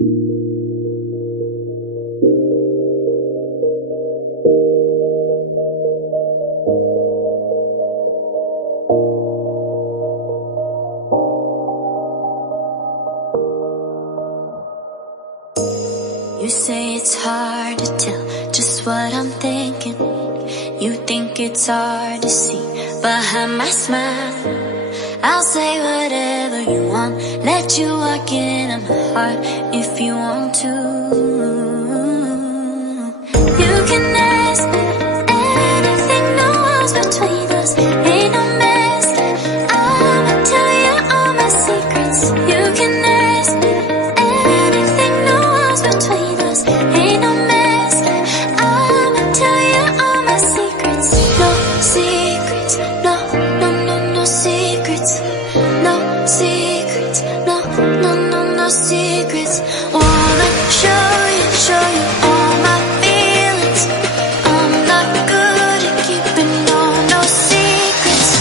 You say it's hard to tell just what I'm thinking. You think it's hard to see behind my smile. I'll say whatever you want, let you walk into my heart if you want to. You can ask me anything, no walls between us, ain't no mess. I'ma tell you all my secrets. You can ask me anything, no walls between us, ain't no mess. I'ma tell you all my secrets. No secrets, no, no, no, no secrets. No secrets, no, no, no, no secrets. Wanna show you all my feelings. I'm not good at keeping no secrets.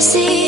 See